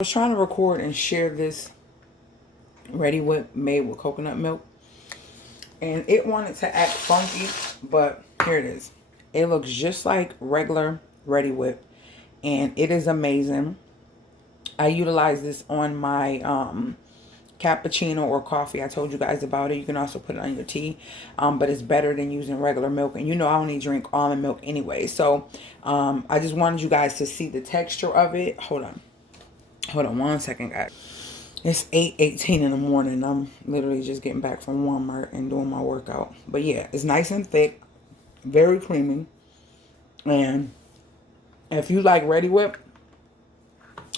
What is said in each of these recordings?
I was trying to record and share this Reddiwip made with coconut milk, and it wanted to act funky, but here it is. It looks just like regular Reddiwip, and it is amazing. I utilize this on my cappuccino or coffee. I told you guys about it. You can also put it on your tea, but it's better than using regular milk, and you know I only drink almond milk anyway. So I just wanted you guys to see the texture of it. Hold on one second, guys. It's 8:18 in the morning. I'm literally just getting back from Walmart and doing my workout. But yeah, it's nice and thick, very creamy. And if you like Reddiwip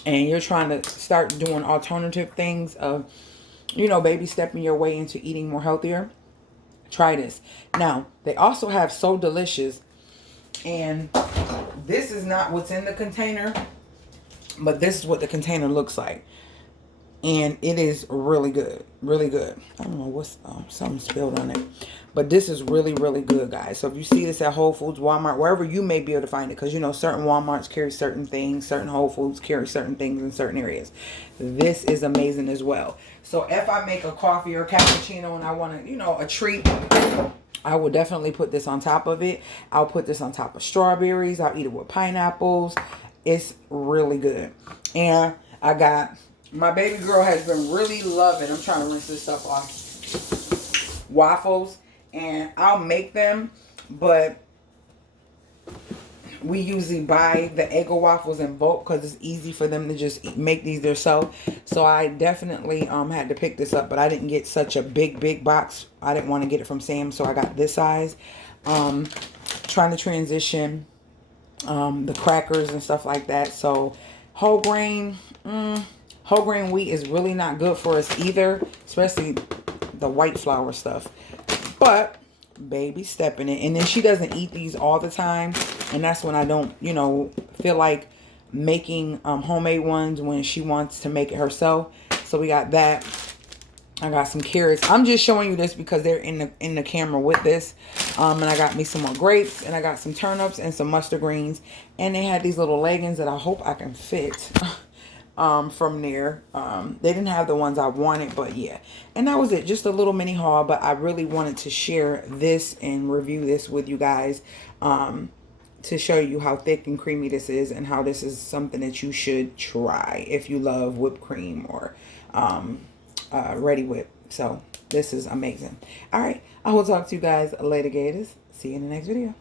and you're trying to start doing alternative things of, you know, baby stepping your way into eating more healthier, try this. Now, they also have So Delicious, and this is not what's in the container, but this is what the container looks like. And it is really good. Really good. I don't know what's something spilled on it. But this is really, really good, guys. So if you see this at Whole Foods, Walmart, wherever you may be able to find it. Because, you know, certain Walmarts carry certain things. Certain Whole Foods carry certain things in certain areas. This is amazing as well. So if I make a coffee or cappuccino and I want to, you know, a treat, I will definitely put this on top of it. I'll put this on top of strawberries. I'll eat it with pineapples. It's really good. And I got... my baby girl has been really loving, I'm trying to rinse this stuff off, waffles. And I'll make them, but we usually buy the Eggo waffles in bulk because it's easy for them to just make these themselves. So I definitely had to pick this up, but I didn't get such a big box. I didn't want to get it from Sam's, so I got this size. Trying to transition the crackers and stuff like that. So whole grain wheat is really not good for us either, especially the white flour stuff. But baby stepping it. And then she doesn't eat these all the time, and that's when I don't, you know, feel like making homemade ones when she wants to make it herself. So we got that. I got some carrots. I'm just showing you this because they're in the camera with this. And I got me some more grapes, and I got some turnips and some mustard greens, and they had these little leggings that I hope I can fit from there. They didn't have the ones I wanted, but yeah. And that was it. Just a little mini haul, but I really wanted to share this and review this with you guys to show you how thick and creamy this is, and how this is something that you should try if you love whipped cream or Reddiwip. So this is amazing. All right, I will talk to you guys later, gators. See you in the next video.